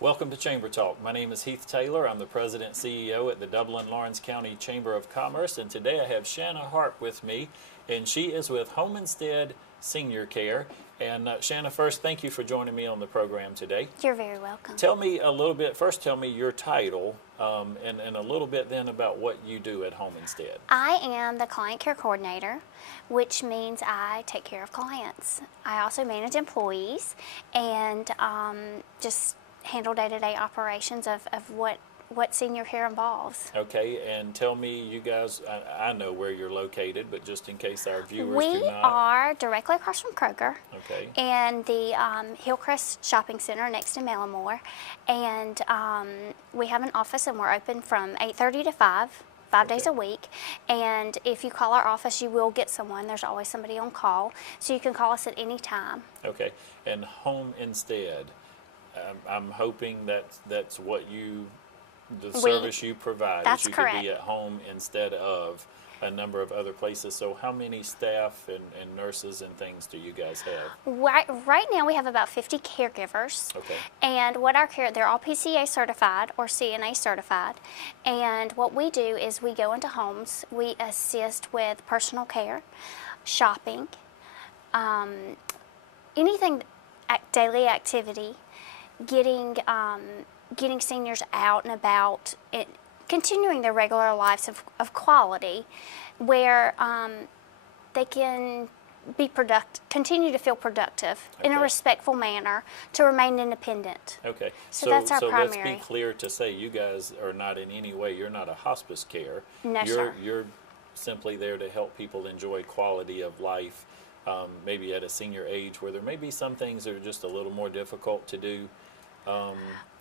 Welcome to Chamber Talk. My name is Heath Taylor. I'm the President CEO at the Dublin-Lawrence County Chamber of Commerce, and today I have Shanna Harpe with me, and she is with Home Instead Senior Care. And Shanna, first, thank you for joining me on the program today. You're very welcome. Tell me a little bit, first tell me your title, and a little bit then about what you do at Home Instead. I am the Client Care Coordinator, which means I take care of clients. I also manage employees and just handle day-to-day operations of what senior care involves. Okay, and tell me, you guys, I know where you're located, but just in case our viewers We do not. are directly across from Kroger. Okay. And the Hillcrest Shopping Center next to Mellamore. And we have an office, and we're open from 8:30 to 5 days a week. And if you call our office, you will get someone. There's always somebody on call, so you can call us at any time. Okay, and Home Instead, I'm hoping that's what the service you provide. That's is you correct. could be at home instead of a number of other places. So how many staff and nurses and things do you guys have? Right now we have about 50 caregivers. Okay. And they're all PCA certified or CNA certified. And what we do is we go into homes, we assist with personal care, shopping, anything, daily activity, getting seniors out and about, continuing their regular lives of quality, where they can be continue to feel productive in a respectful manner, to remain independent. Okay. So that's our primary. Let's be clear to say you guys are not in any way, you're not a hospice care. No, sir. You're simply there to help people enjoy quality of life, maybe at a senior age where there may be some things that are just a little more difficult to do.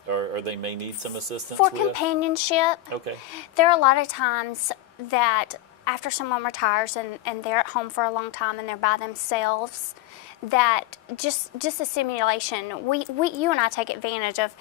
Or they may need some assistance For with? companionship, Okay. there are a lot of times that after someone retires and they're at home for a long time and they're by themselves, that just a simulation. You and I take advantage of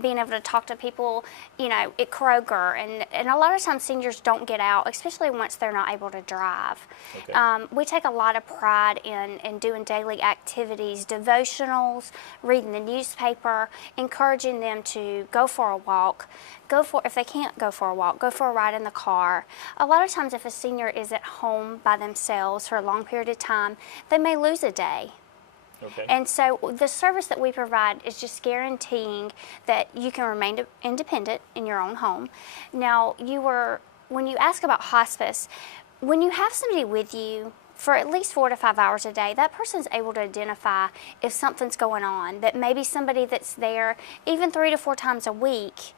being able to talk to people, at Kroger, and a lot of times seniors don't get out, especially once they're not able to drive. Okay. We take a lot of pride in doing daily activities, devotionals, reading the newspaper, encouraging them to go for a walk. If they can't go for a walk, go for a ride in the car. A lot of times if a senior is at home by themselves for a long period of time, they may lose a day. Okay. And so the service that we provide is just guaranteeing that you can remain independent in your own home. Now, when you ask about hospice, when you have somebody with you for at least 4 to 5 hours a day, that person's able to identify if something's going on, that maybe somebody that's there even 3 to 4 times a week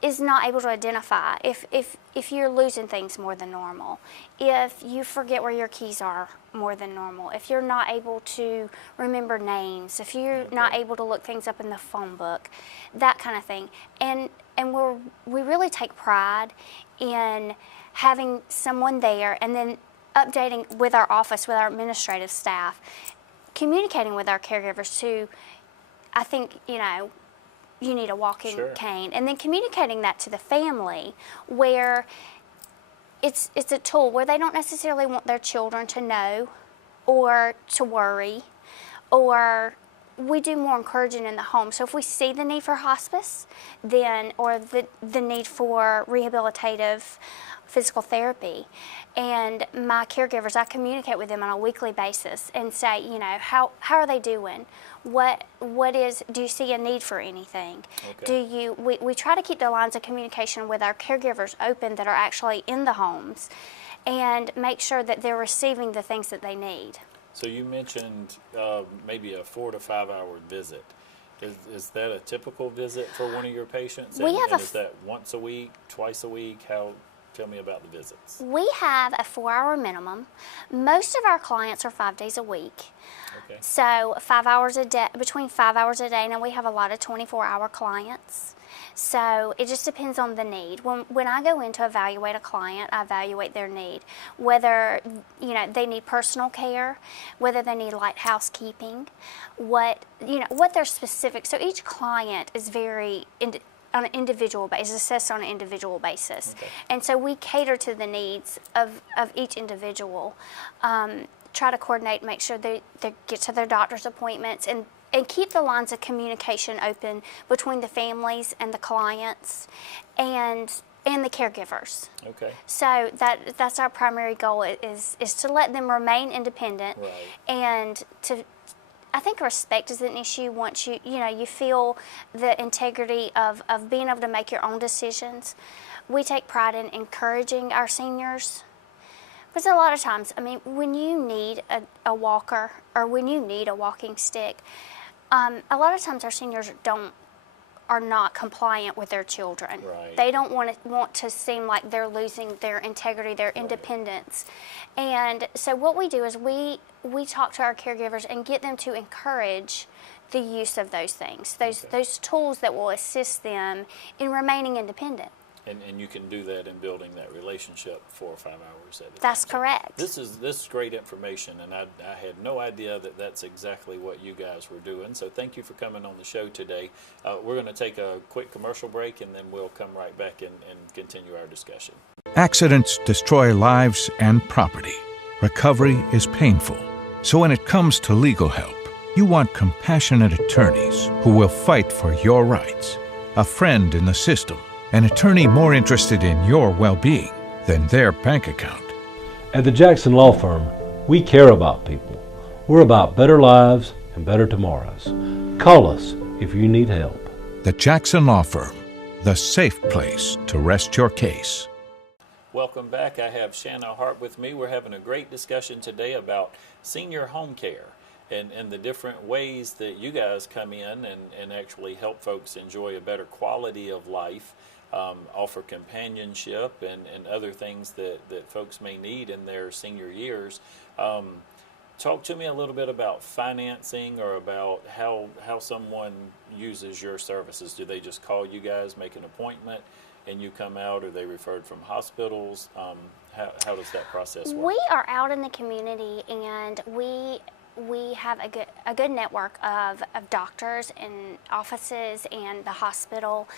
is not able to identify if you're losing things more than normal, if you forget where your keys are more than normal, if you're not able to remember names, if you're not able to look things up in the phone book, that kind of thing. And we really take pride in having someone there, and then updating with our office, with our administrative staff, communicating with our caregivers too. I think, you need a walking cane, and then communicating that to the family, where it's a tool where they don't necessarily want their children to know or to worry, or we do more encouraging in the home. So if we see the need for hospice, or the need for rehabilitative physical therapy, and my caregivers, I communicate with them on a weekly basis and say, how are they doing? Do you see a need for anything? Okay. We try to keep the lines of communication with our caregivers open that are actually in the homes, and make sure that they're receiving the things that they need. So you mentioned maybe a 4 to 5 hour visit. Is that a typical visit for one of your patients? Is that once a week, twice a week? Tell me about the visits. We have a 4-hour minimum. Most of our clients are 5 days a week. Okay. So 5 hours a day, between 5 hours a day. Now we have a lot of 24-hour clients. So it just depends on the need. When I go in to evaluate a client, I evaluate their need, whether they need personal care, whether they need light housekeeping, what their specific. So each client is very on an individual basis, assessed on an individual basis. Okay. And so we cater to the needs of each individual, try to coordinate, make sure they get to their doctor's appointments, and and keep the lines of communication open between the families and the clients and the caregivers. Okay. So that's our primary goal is to let them remain independent. Right. And I think respect is an issue once you feel the integrity of being able to make your own decisions. We take pride in encouraging our seniors. Because a lot of times, I mean, when you need a walker or when you need a walking stick, a lot of times our seniors are not compliant with their children. Right. They don't want to seem like they're losing their integrity, their independence. And so what we do is we talk to our caregivers and get them to encourage the use of those things, those tools that will assist them in remaining independent. And you can do that in building that relationship 4 or 5 hours at a time. That's correct. This is great information, and I had no idea that that's exactly what you guys were doing. So thank you for coming on the show today. We're going to take a quick commercial break, and then we'll come right back and continue our discussion. Accidents destroy lives and property. Recovery is painful. So when it comes to legal help, you want compassionate attorneys who will fight for your rights. A friend in the system. An attorney more interested in your well-being than their bank account. At the Jackson Law Firm, we care about people. We're about better lives and better tomorrows. Call us if you need help. The Jackson Law Firm, the safe place to rest your case. Welcome back. I have Shanna Harpe with me. We're having a great discussion today about senior home care and the different ways that you guys come in and actually help folks enjoy a better quality of life. Offer companionship and other things that folks may need in their senior years. Talk to me a little bit about financing or about how someone uses your services. Do they just call you guys, make an appointment, and you come out? Or are they referred from hospitals? How does that process work? We are out in the community, and we have a good network of doctors and offices and the hospital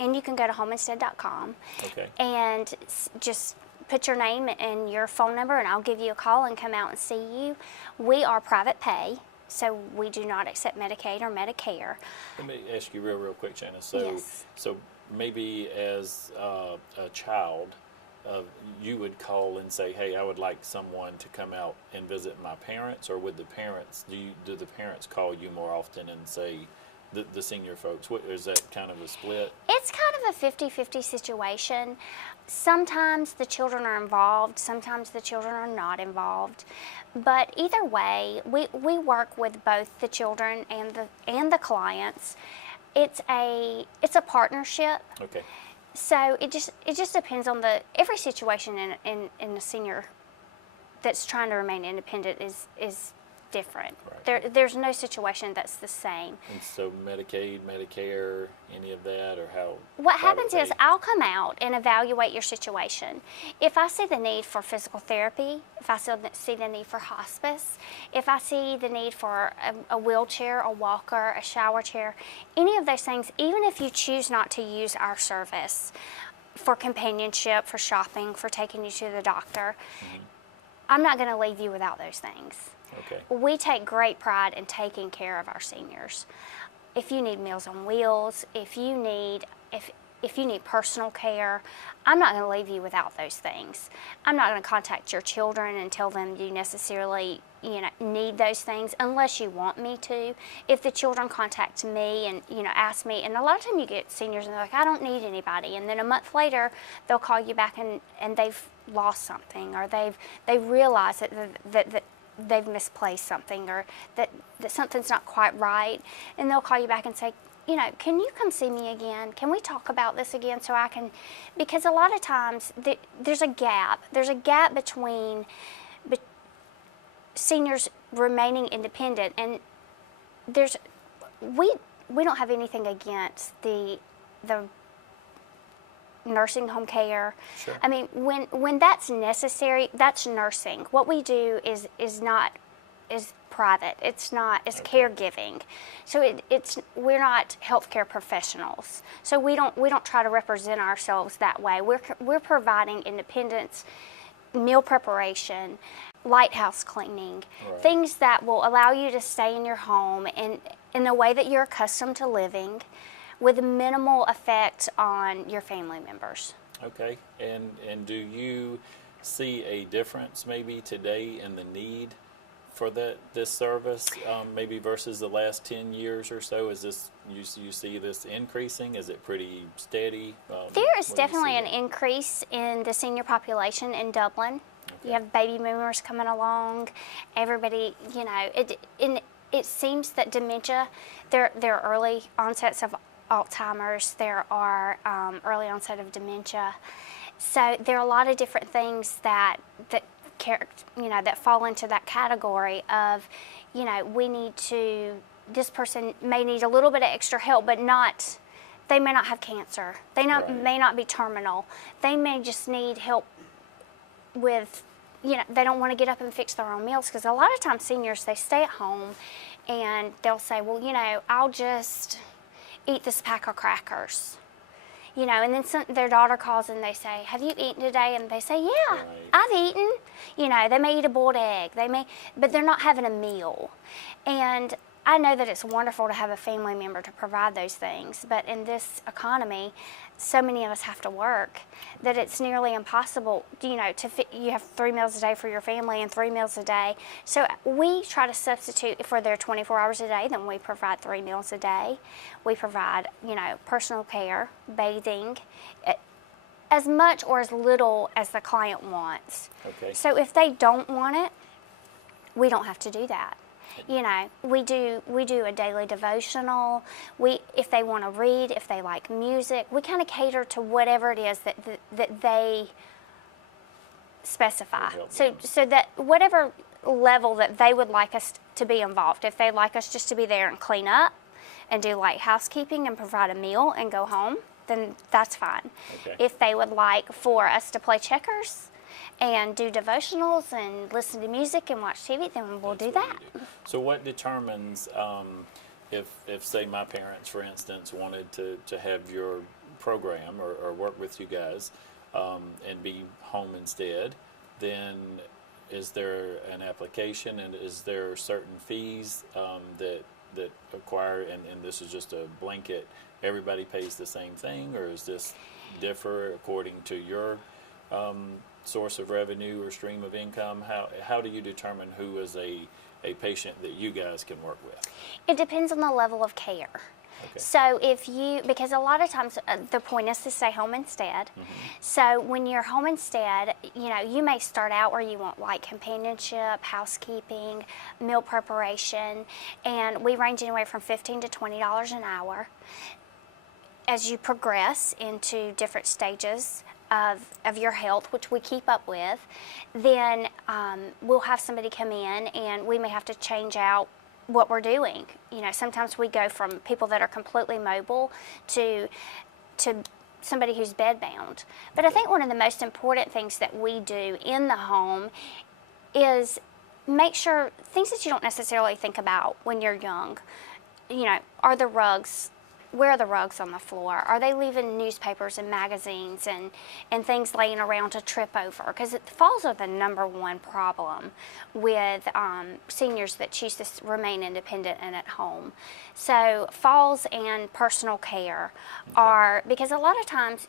and you can go to homeinstead.com. Okay. And just put your name and your phone number, and I'll give you a call and come out and see you. We are private pay, so we do not accept Medicaid or Medicare. Let me ask you real quick, Shanna. Yes. So maybe as a child, you would call and say, "Hey, I would like someone to come out and visit my parents," or would the parents do the parents call you more often and say? The senior folks, is that kind of a split? It's kind of a 50-50 situation. Sometimes the children are involved, sometimes the children are not involved. But either way, we work with both the children and the clients. It's a partnership. Okay. So it just depends on every situation in the senior that's trying to remain independent is different. Right. There's no situation that's the same. And so Medicaid, Medicare, any of that, or how? What happens is I'll come out and evaluate your situation. If I see the need for physical therapy, if I see the need for hospice, if I see the need for a wheelchair, a walker, a shower chair, any of those things, even if you choose not to use our service for companionship, for shopping, for taking you to the doctor, I'm not going to leave you without those things. Okay. We take great pride in taking care of our seniors. If you need Meals on Wheels, if you need personal care, I'm not going to leave you without those things. I'm not going to contact your children and tell them you necessarily need those things unless you want me to. If the children contact me and ask me, and a lot of time you get seniors and they're like, I don't need anybody, and then a month later they'll call you back and they've lost something, or they've realized that they've misplaced something, or that something's not quite right, and they'll call you back and say, can you come see me again? Can we talk about this again so I can, because a lot of times there's a gap. There's a gap between seniors remaining independent, and we don't have anything against the nursing home care. Sure. I mean, when that's necessary, that's nursing. What we do is private. It's caregiving. So we're not healthcare professionals. So we don't try to represent ourselves that way. We're providing independence, meal preparation, lighthouse cleaning, Right. things that will allow you to stay in your home in a way that you're accustomed to living with minimal effect on your family members. Okay, and do you see a difference maybe today in the need for this service, maybe versus the last 10 years or so? Is this you see this increasing? Is it pretty steady? There is where do you definitely see an that? increase in the senior population in Dublin. Okay. You have baby boomers coming along. Everybody, it seems that dementia, there are early onsets of Alzheimer's. There are early onset of dementia. So there are a lot of different things that fall into that category of, we need to. This person may need a little bit of extra help, but not. They may not have cancer. They Right. may not be terminal. They may just need help with, they don't want to get up and fix their own meals, because a lot of times seniors, they stay at home and they'll say, well, I'll just eat this pack of crackers. And then their daughter calls and they say, have you eaten today? And they say, yeah, Right. I've eaten. They may eat a boiled egg. But they're not having a meal. And I know that it's wonderful to have a family member to provide those things, but in this economy, so many of us have to work that it's nearly impossible, you have 3 meals a day for your family and 3 meals a day. So we try to substitute. If we're there 24 hours a day, then we provide 3 meals a day. We provide, personal care, bathing, as much or as little as the client wants. Okay. So if they don't want it, we don't have to do that. We do a daily devotional. If they want to read, if they like music, we kind of cater to whatever it is that they specify. Help So them. so that whatever level that they would like us to be involved. If they'd like us just to be there and clean up and do light housekeeping and provide a meal and go home, then that's fine. Okay. If they would like for us to play checkers and do devotionals and listen to music and watch TV, then we'll do That's what that. you do. So what determines if say my parents, for instance, wanted to have your program or work with you guys and be home instead, then is there an application, and is there certain fees that acquire, and this is just a blanket, everybody pays the same thing, or is this differ according to your source of revenue or stream of income? How do you determine who is a patient that you guys can work with? It depends on the level of care. Okay. So because a lot of times the point is to stay home instead. Mm-hmm. So when you're home instead, you may start out where you want like companionship, housekeeping, meal preparation, and we range anywhere from $15 to $20 an hour. As you progress into different stages of your health, which we keep up with, then we'll have somebody come in and we may have to change out what we're doing. Sometimes we go from people that are completely mobile to somebody who's bedbound. But I think one of the most important things that we do in the home is make sure things that you don't necessarily think about when you're young. Are the rugs where are the rugs on the floor? Are they leaving newspapers and magazines and things laying around to trip over? Because falls are the #1 problem with seniors that choose to remain independent and at home. So falls and personal care are, because a lot of times,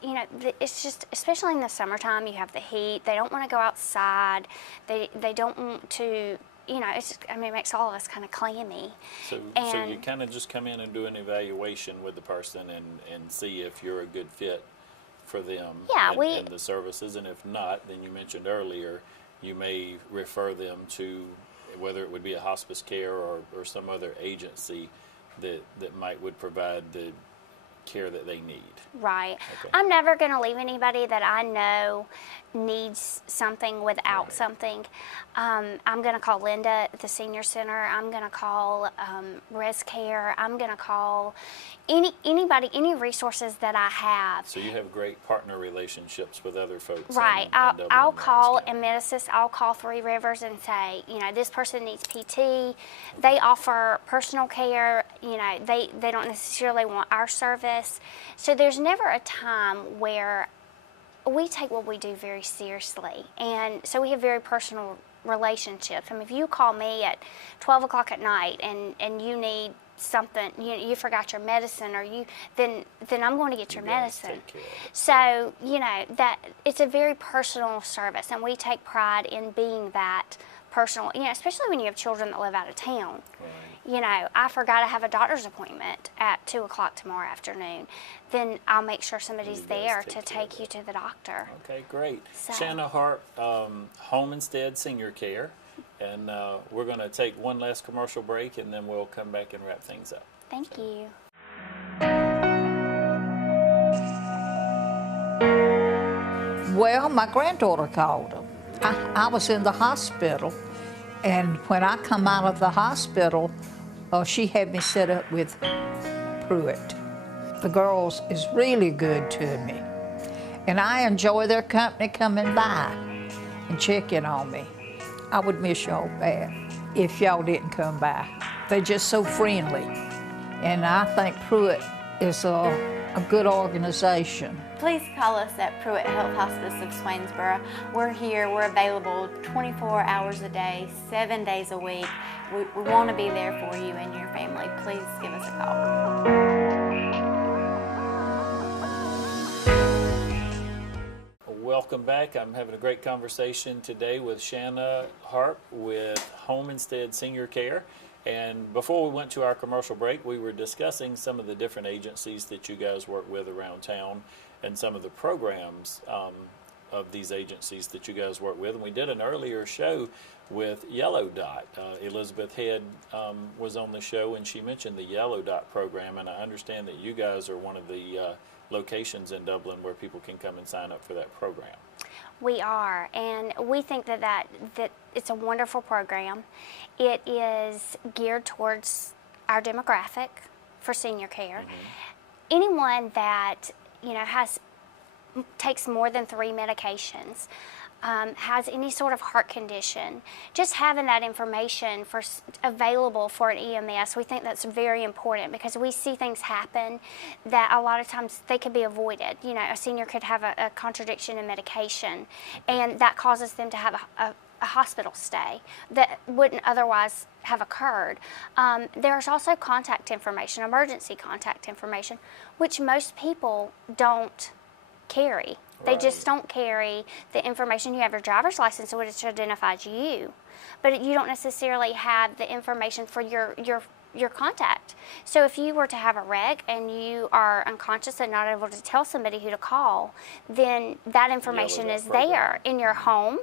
it's just, especially in the summertime, you have the heat. They don't want to go outside. They don't want to. It makes all of us kind of clammy. So you kind of just come in and do an evaluation with the person and see if you're a good fit for them and the services. And if not, then you mentioned earlier, you may refer them to whether it would be a hospice care or some other agency that would provide the care that they need. Right. Okay. I'm never going to leave anybody that I know needs something without Right. something. I'm going to call Linda at the senior center. I'm going to call Res Care. I'm going to call any resources that I have. So you have great partner relationships with other folks. Right. in Dublin I'll and call Lawrence County. Amedisys. I'll call Three Rivers and say, this person needs PT. They offer personal care. They don't necessarily want our service. So there's never a time where we take what we do very seriously. And so we have very personal relationships. I mean, if you call me at 12 o'clock at night and you need something, you forgot your medicine, or then I'm going to get your medicine. Take care of it. So, that it's a very personal service, and we take pride in being that personal, especially when you have children that live out of town. Right. I forgot I have a doctor's appointment at 2 o'clock tomorrow afternoon. Then I'll make sure somebody's You guys there take to care take of you it. to the doctor. Okay, great. So- Shanna Harp, Home Instead Senior Care. And we're going to take one last commercial break, and then we'll come back and wrap things up. Thank you. Well, my granddaughter called them. I was in the hospital, and when I come out of the hospital, she had me set up with Pruitt. The girls is really good to me, and I enjoy their company coming by and checking on me. I would miss y'all bad if y'all didn't come by. They're just so friendly, and I think Pruitt is a good organization. Please call us at Pruitt Health Hospice of Swainsboro. We're here, we're available 24 hours a day, 7 days a week. We want to be there for you and your family. Please give us a call. Welcome back. I'm having a great conversation today with Shanna Harp with Home Instead Senior Care. And before we went to our commercial break, we were discussing some of the different agencies that you guys work with around town and some of the programs of these agencies that you guys work with. And we did an earlier show with Yellow Dot. Elizabeth Head was on the show, and she mentioned the Yellow Dot program, and I understand that you guys are one of the locations in Dublin where people can come and sign up for that program. We are, and we think that it's a wonderful program. It is geared towards our demographic for senior care. Anyone that takes more than 3 medications, has any sort of heart condition, just having that information available for an EMS, we think that's very important, because we see things happen that a lot of times they could be avoided. A senior could have a contradiction in medication, and that causes them to have a hospital stay that wouldn't otherwise have occurred. There's also contact information, emergency contact information, which most people don't carry. They just don't carry the information. You have your driver's license, which identifies you, but you don't necessarily have the information for your contact. So if you were to have a wreck and you are unconscious and not able to tell somebody who to call, then that information is there in your home,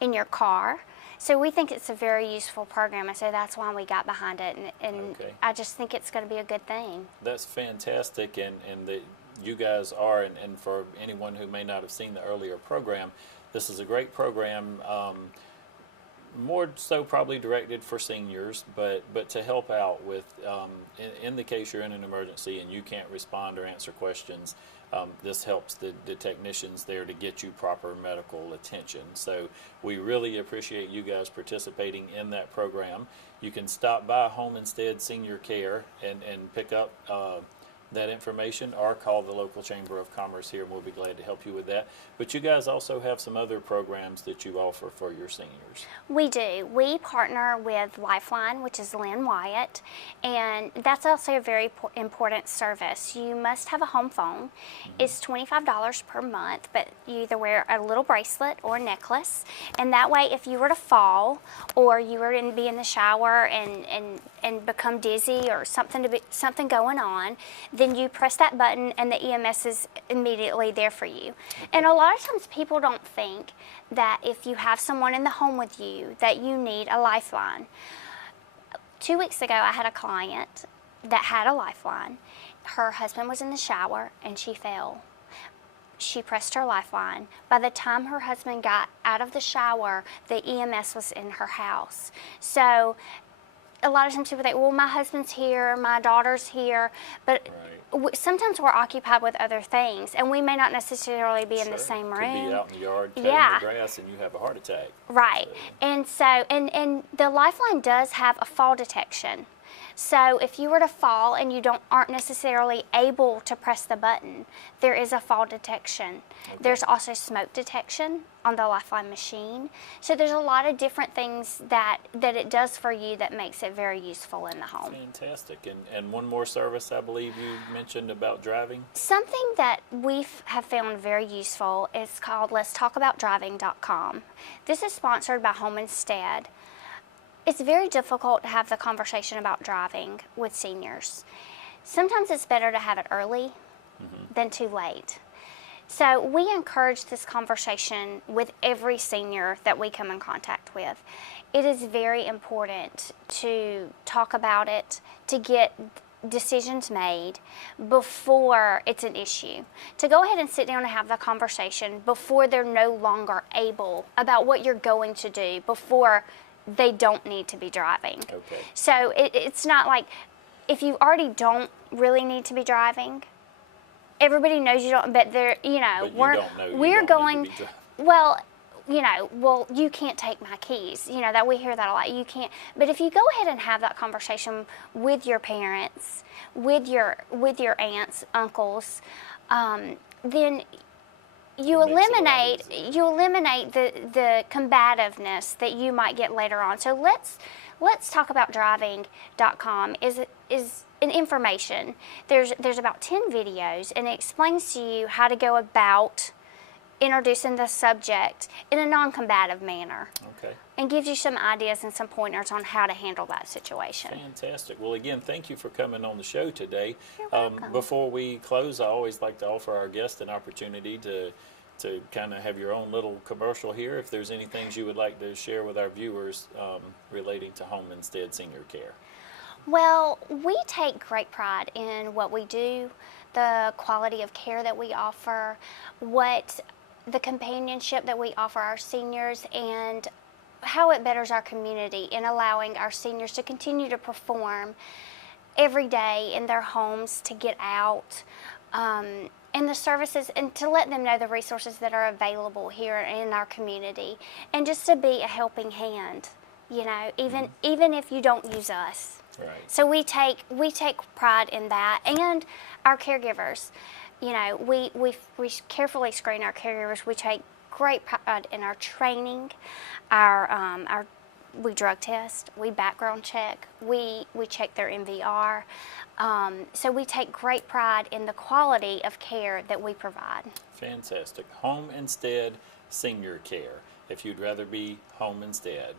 in your car. So we think it's a very useful program, and so that's why we got behind it, and I just think it's going to be a good thing. That's fantastic, and that you guys are, and for anyone who may not have seen the earlier program, this is a great program, more so probably directed for seniors, but to help out with, in the case you're in an emergency and you can't respond or answer questions, this helps the technicians there to get you proper medical attention. So we really appreciate you guys participating in that program. You can stop by Home Instead Senior Care and pick up that information, or call the local Chamber of Commerce here, and we'll be glad to help you with that. But you guys also have some other programs that you offer for your seniors. We do. We partner with Lifeline, which is Lynn Wyatt, and that's also a very important service. You must have a home phone. It's $25 per month, but you either wear a little bracelet or a necklace, and that way if you were to fall or you were to be in the shower and become dizzy or something going on, then you press that button and the EMS is immediately there for you. And a lot of times people don't think that if you have someone in the home with you that you need a lifeline. 2 weeks ago I had a client that had a lifeline. Her husband was in the shower and she fell. She pressed her lifeline. By the time her husband got out of the shower, the EMS was in her house. So a lot of times people think, well, my husband's here, my daughter's here, but sometimes we're occupied with other things, and we may not necessarily be in the same room. Could be out in the yard cutting the grass and you have a heart attack. Right. So. And the Lifeline does have a fall detection. So if you were to fall and you aren't necessarily able to press the button, there is a fall detection. Okay. There's also smoke detection on the Lifeline machine. So there's a lot of different things that it does for you that makes it very useful in the home. Fantastic. And one more service I believe you mentioned about driving. Something that we have found very useful is called letstalkaboutdriving.com. This is sponsored by Home Instead. It's very difficult to have the conversation about driving with seniors. Sometimes it's better to have it early than too late. So we encourage this conversation with every senior that we come in contact with. It is very important to talk about it, to get decisions made before it's an issue. To go ahead and sit down and have the conversation before they're no longer able, about what you're going to do, before they don't need to be driving. Okay. So it's not like, if you already don't really need to be driving, everybody knows you don't, but they're, you know, But we're you don't know you we're don't going, need to be driving. well, you know, well, you can't take my keys. You know, that we hear that a lot. You can't. But if you go ahead and have that conversation with your parents, with your aunts, uncles, then you It makes it a lot eliminate the combativeness that you might get later on. So let's talk about driving.com is an information. There's about 10 videos, and it explains to you how to go about introducing the subject in a non-combative manner. Okay. And gives you some ideas and some pointers on how to handle that situation. Fantastic. Well, again, thank you for coming on the show today. You're welcome. Before we close, I always like to offer our guests an opportunity to kind of have your own little commercial here. If there's any things you would like to share with our viewers relating to Home Instead Senior Care. Well, we take great pride in what we do, the quality of care that we offer, the companionship that we offer our seniors, and how it betters our community in allowing our seniors to continue to perform every day in their homes, to get out, and the services, and to let them know the resources that are available here in our community, and just to be a helping hand, you know, even if you don't use us. Right. So we take pride in that, and our caregivers. You know, we carefully screen our caregivers. We take great pride in our training, we drug test, we background check, we check their MVR. So we take great pride in the quality of care that we provide. Fantastic. Home Instead Senior Care. If you'd rather be home instead.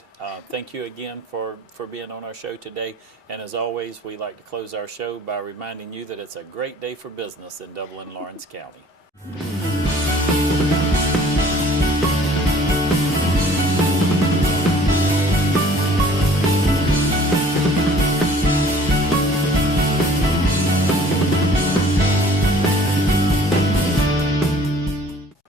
Thank you again for being on our show today. And as always, we like to close our show by reminding you that it's a great day for business in Dublin, Lawrence County.